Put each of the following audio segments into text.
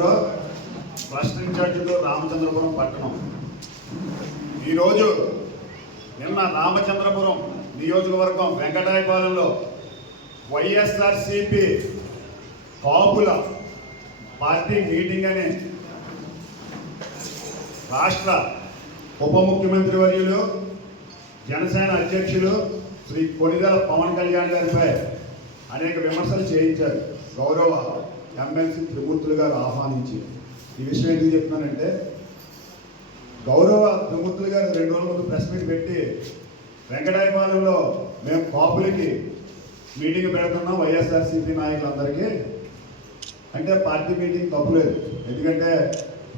రాష్ట్ర ఇన్ఛార్జిలో రామచంద్రపురం పట్టణం. ఈరోజు నిన్న రామచంద్రపురం నియోజకవర్గం వెంకటాయపాలెంలో వైఎస్ఆర్సిపి కాపుల పార్టీ మీటింగ్ అని రాష్ట్ర ఉప ముఖ్యమంత్రి వర్యులు జనసేన అధ్యక్షులు శ్రీ కొణిదెల పవన్ కళ్యాణ్ గారిపై అనేక విమర్శలు చేయించారు. గౌరవ ఎమ్మెల్సీ త్రిమూర్తులు గారు ఆహ్వానించి ఈ విషయం ఎందుకు చెప్తున్నానంటే, గౌరవ త్రిమూర్తులు గారు 2 రోజుల ముందు ప్రెస్ మీట్ పెట్టి వెంకటాయపాలెంలో మేము కాపులకి మీటింగ్ పెడుతున్నాం వైఎస్ఆర్సీపీ నాయకులందరికీ అంటే, పార్టీ మీటింగ్ తప్పులేదు. ఎందుకంటే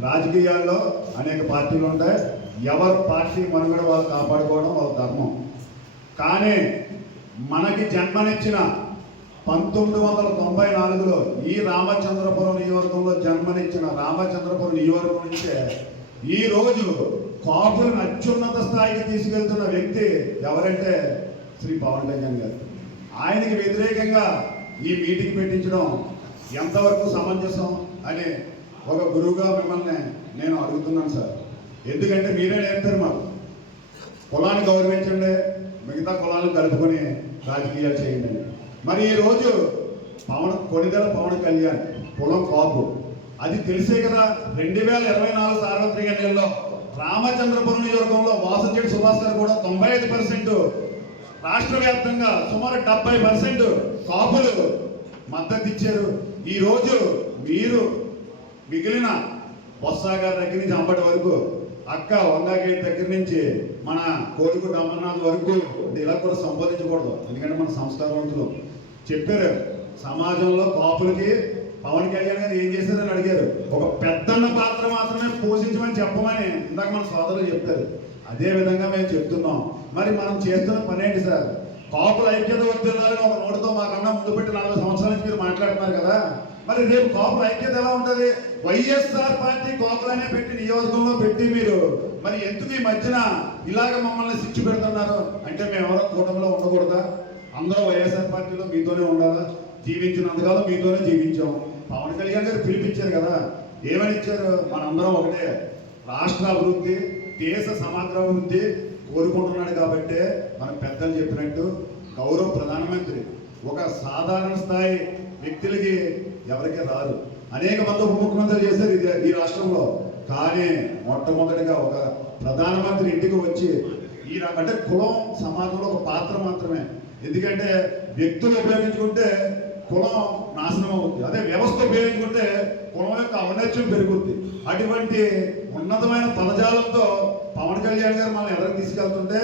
రాజకీయాల్లో అనేక పార్టీలు ఉంటాయి, ఎవరు పార్టీ మనుగడ వాళ్ళు కాపాడుకోవడం వాళ్ళ ధర్మం. కానీ మనకి జన్మనిచ్చిన 1994లో ఈ రామచంద్రపురం నియోజకవర్గంలో జన్మనిచ్చిన రామచంద్రపురం నియోజకవర్గం నుంచే ఈరోజు కాపులను అత్యున్నత స్థాయికి తీసుకెళ్తున్న వ్యక్తి ఎవరంటే శ్రీ పవన్ కళ్యాణ్ గారు. ఆయనకి వ్యతిరేకంగా ఈ మీటింగ్ పెట్టించడం ఎంతవరకు సమంజసం అని ఒక గురువుగా మిమ్మల్ని నేను అడుగుతున్నాను సార్. ఎందుకంటే మీరే నేర్పారు మాకు, కులాన్ని గౌరవించండి, మిగతా కులాలను కలుపుకొని రాజకీయాలు చేయండి. మరి ఈరోజు కొణిదెల పవన్ కళ్యాణ్ కులం కాపు, అది తెలిసే కదా 2024 సార్వత్రిక ఎన్నికల్లో రామచంద్రపురం నియోజకవర్గంలో వాసంశెట్టి సుభాష్ గారు కూడా 95%, రాష్ట్ర వ్యాప్తంగా సుమారు 70% కాపులు మద్దతు ఇచ్చారు. ఈరోజు మీరు మిగిలిన బొత్స గారి దగ్గర నుంచి అంబటి వరకు, అక్క వంగాగేట్ దగ్గర నుంచి మన కోడిగుడ్డ అమర్నాథ్ వరకు ఇలా కూడా సంబోధించకూడదు. ఎందుకంటే మన సంస్కారవంతులు చెప్పారు, సమాజంలో కాపులకి పవన్ కళ్యాణ్ గారు ఏం చేశారని అడిగారు. ఒక పెద్దన్న పాత్ర మాత్రమే పోషించమని చెప్పమని ఇందాక మన సోదరులు చెప్పారు. అదే విధంగా మేము చెప్తున్నాం. మరి మనం చేస్తున్న పని ఏంటి సార్? కాపుల ఐక్యత వర్ధిల్లాలని ఒక నోటితో మాకన్నా ముందు పెట్టి 40 సంవత్సరాల నుంచి మీరు మాట్లాడుతున్నారు కదా, మరి రేపు కాపుల ఐక్యత ఎలా ఉంటుంది? వైఎస్ఆర్ పార్టీ కాపులనే పెట్టి నియోజకంలో పెట్టి మీరు మరి ఎందుకు ఈ మధ్యన ఇలాగ మమ్మల్ని శిక్ష పెడుతున్నారు? అంటే మేము ఎవరో కూటమిలో ఉండకూడదా? అందరూ వైఎస్ఆర్ పార్టీలో మీతోనే ఉండాలా? జీవించినంతకాలం మీతోనే జీవించాం. పవన్ కళ్యాణ్ గారు పిలిపించారు కదా, ఏమని ఇచ్చారు? మనందరం ఒకటే, రాష్ట్ర అభివృద్ధి, దేశ సమగ్ర అభివృద్ధి కోరుకుంటున్నాడు. కాబట్టి మన పెద్దలు చెప్పినట్టు గౌరవ ప్రధానమంత్రి ఒక సాధారణ స్థాయి వ్యక్తులకి ఎవరికి రారు. అనేక మంది ఉప ముఖ్యమంత్రులు చేశారు ఈ రాష్ట్రంలో. కానీ మొట్టమొదటిగా ఒక ప్రధానమంత్రి ఇంటికి వచ్చి అంటే కులం సమాజంలో ఒక పాత్ర మాత్రమే. ఎందుకంటే వ్యక్తులు ఉపయోగించుకుంటే కులం నాశనం అవుతుంది, అదే వ్యవస్థ ఉపయోగించుకుంటే కులం యొక్క ఔన్నత్యం పెరుగుద్ది. అటువంటి ఉన్నతమైన పదజాలంతో పవన్ కళ్యాణ్ గారు మనల్ని ఎవరికి తీసుకెళ్తుంటే,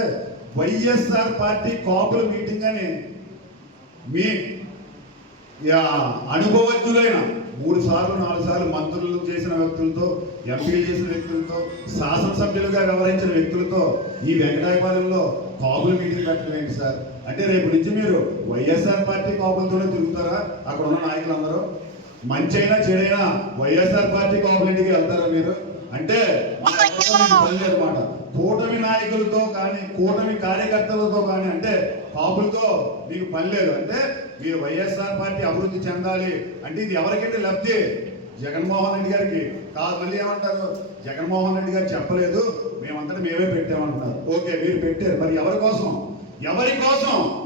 వైఎస్ఆర్ పార్టీ కాపుల మీటింగ్ అని మీ అనుభవజ్ఞులైన 3 సార్లు 4 సార్లు మంత్రులు చేసిన వ్యక్తులతో, ఎంపీలు చేసిన వ్యక్తులతో, శాసనసభ్యులుగా వ్యవహరించిన వ్యక్తులతో ఈ వెంకటాయపాలెంలో కాపుల మీటింగ్ పెట్టడం ఏంటి సార్? అంటే రేపు నుంచి మీరు వైఎస్ఆర్ పార్టీ కాపులతోనే తిరుగుతారా? అక్కడ ఉన్న నాయకులందరూ మంచి అయినా చెడైనా వైఎస్ఆర్ పార్టీ కాపుల ఇంటికి వెళ్తారా మీరు? అంటే అనమాట కూటమి నాయకులతో కానీ కూటమి కార్యకర్తలతో కానీ, అంటే కాపులతో మీకు పని లేదు. అంటే మీరు వైఎస్ఆర్ పార్టీ అభివృద్ధి చెందాలి అంటే ఇది ఎవరికంటే లబ్ధి? జగన్మోహన్ రెడ్డి గారికి కాదు. మళ్ళీ ఏమంటారు? జగన్మోహన్ రెడ్డి గారు చెప్పలేదు, మేమంతా మేమే పెట్టామంటున్నారు. ఓకే, మీరు పెట్టారు, మరి ఎవరి కోసం?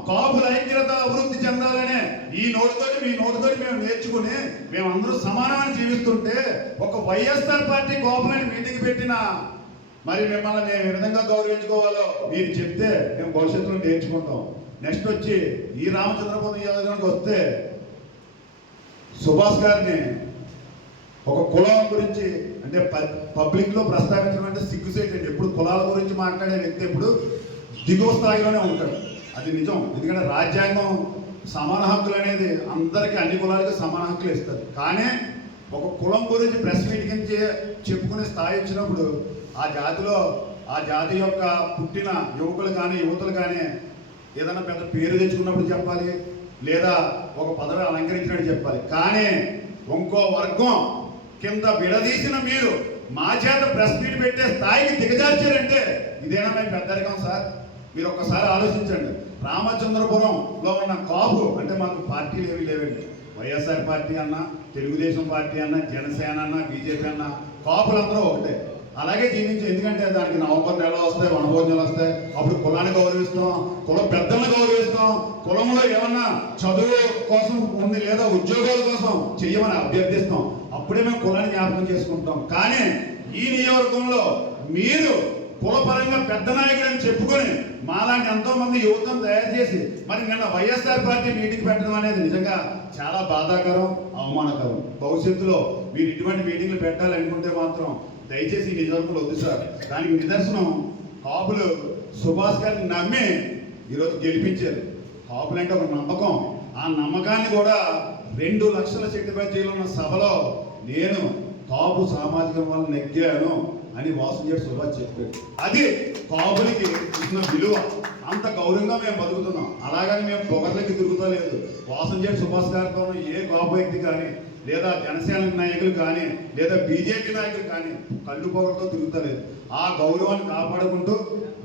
కాపుల ఐక్యత అభివృద్ధి చెందాలనే ఈ నోటితోటి మీ నోటితోటి మేము నేర్చుకుని మేమందరూ సమానమైన జీవిస్తుంటే ఒక వైఎస్ఆర్ పార్టీ కాపులని మీటింగ్ పెట్టిన మరి మిమ్మల్ని మేము ఏ విధంగా గౌరవించుకోవాలో మీరు చెప్తే మేము భవిష్యత్తులో నేర్చుకుంటాం. నెక్స్ట్ వచ్చి ఈ రామచంద్రపురం నియోజకవర్గానికి వస్తే, సుభాష్ గారిని ఒక కులం గురించి అంటే పబ్లిక్లో ప్రస్తావించడం అంటే సిగ్గుసేటండి. ఎప్పుడు కులాల గురించి మాట్లాడే వ్యక్తి ఎప్పుడు దిగువ స్థాయిలోనే ఉంటాడు. అది నిజం. ఎందుకంటే రాజ్యాంగం సమాన హక్కులు అనేది అందరికీ, అన్ని కులాలకు సమాన హక్కులు ఇస్తారు. కానీ ఒక కులం గురించి ప్రెస్ మీటింగ్ చెప్పుకునే స్థాయి వచ్చినప్పుడు ఆ జాతిలో ఆ జాతి యొక్క పుట్టిన యువకులు కానీ యువతులు కానీ ఏదైనా పెద్ద పేరు తెచ్చుకున్నప్పుడు చెప్పాలి, లేదా ఒక పదవి అలంకరించినట్టు చెప్పాలి. కానీ ఇంకో వర్గం కింద విడదీసిన మీరు మా చేత ప్రెస్ మీట్ పెట్టే స్థాయికి దిగజార్చారంటే ఇదేనా మీ పెద్దరికం సార్? మీరు ఒక్కసారి ఆలోచించండి. రామచంద్రపురంలో ఉన్న కాపు అంటే మాకు పార్టీలు ఏవి లేవండి. వైఎస్ఆర్ పార్టీ అన్నా, తెలుగుదేశం పార్టీ అన్నా, జనసేన అన్నా, బీజేపీ అన్నా కాపులందరూ ఒకటే. అలాగే జీవించి, ఎందుకంటే దానికి నవంబర్ నెలలో వస్తాయి, వనభోజనాలు వస్తాయి, అప్పుడు కులాన్ని గౌరవిస్తాం, కుల పెద్దలను గౌరవిస్తాం, కులంలో ఏమన్నా చదువు కోసం ఉంది లేదా ఉద్యోగాల కోసం చెయ్యమని అభ్యర్థిస్తాం, అప్పుడే మేము కులాన్ని జ్ఞాపకం చేసుకుంటాం. కానీ ఈ నియోజకవర్గంలో మీరు కులపరంగా పెద్ద నాయకుడు అని చెప్పుకొని మాలాంటి ఎంతో మంది యువతను తయారు చేసి మరి నిన్న వైఎస్ఆర్ పార్టీ మీటింగ్ పెట్టడం అనేది నిజంగా చాలా బాధాకరం, అవమానకరం. భవిష్యత్తులో మీరు ఇటువంటి మీటింగ్లు పెట్టాలనుకుంటే మాత్రం దయచేసి ఈ నియోజకవర్గంలో వద్దు సార్. దానికి నిదర్శనం కాపులు సుభాష్ గారిని నమ్మి ఈరోజు గెలిపించారు. కాపులు అంటే ఒక నమ్మకం. ఆ నమ్మకాన్ని కూడా 2 లక్షల చెట్టుబజ్జీలో ఉన్న సభలో నేను కాపు సామాజికం వల్ల నెగ్గాను అని వాసంజేటి సుభాష్ చెప్పాడు. అది కాపులకి ఇచ్చిన విలువ. అంత గౌరవంగా మేము బతుకుతున్నాం. అలాగని మేము పొగర్లకి తిరుగుతలేదు. వాసంజేటి సుభాష్ గారితో ఏ కాపు వ్యక్తి కానీ లేదా జనసేన నాయకులు కానీ లేదా బీజేపీ నాయకులు కానీ కళ్ళు పొగలతో తిరుగుతలేదు. ఆ గౌరవాన్ని కాపాడుకుంటూ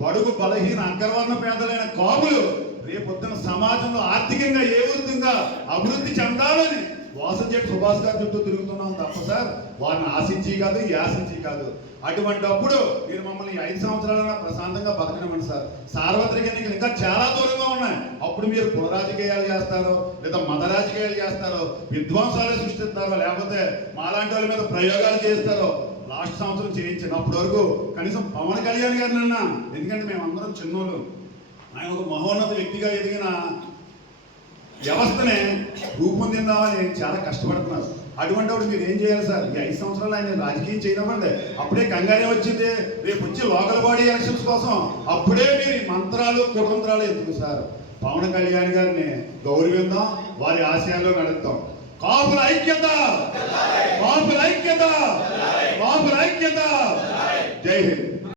బడుగు బలహీన అగ్రవర్ణ పేదలైన కాపులు రేపొద్దున సమాజంలో ఆర్థికంగా ఏ విధంగా అభివృద్ధి చెందాలని వాసంజేటి సుభాష్ గారి చుట్టూ తిరుగుతున్నాం తప్ప సార్ వారిని ఆశించి కాదు, యాశించి కాదు. అటువంటిప్పుడు మీరు మమ్మల్ని 5 సంవత్సరాలైనా ప్రశాంతంగా బతకనివ్వండి సార్. సార్వత్రిక ఎన్నికలు ఇంకా చాలా దూరంగా ఉన్నాయి. అప్పుడు మీరు కుల రాజకీయాలు చేస్తారో లేదా మత రాజకీయాలు చేస్తారో, విధ్వంసాలు సృష్టిస్తారో, లేకపోతే మాలాంటి వాళ్ళ మీద ప్రయోగాలు చేస్తారో. లాస్ట్ సంవత్సరం చేయించాను. అప్పటి వరకు కనీసం పవన్ కళ్యాణ్ గారిని అన్నా, ఎందుకంటే మేమందరం చిన్నోళ్ళు, ఆయన ఒక మహోన్నత వ్యక్తిగా ఎదిగిన వ్యవస్థనే రూపొందిందామని చాలా కష్టపడుతున్నారు. అటువంటిప్పుడు మీరు ఏం చేయాలి సార్? ఈ 5 సంవత్సరాలు ఆయన రాజకీయం చేయడం అప్పుడే కంగారే వచ్చింది. రేపు వచ్చి లోకల్ బాడీ ఎలక్షన్స్ కోసం అప్పుడే మీరు ఈ మంత్రాలు కుతంత్రాలు ఎందుకు సార్? పవన్ కళ్యాణ్ గారిని గౌరవిద్దాం, వారి ఆశయాల్లో నడుద్దాం. కాపుల ఐక్యత, కాపుల ఐక్యత, కాపుల ఐక్యత. జై హింద్.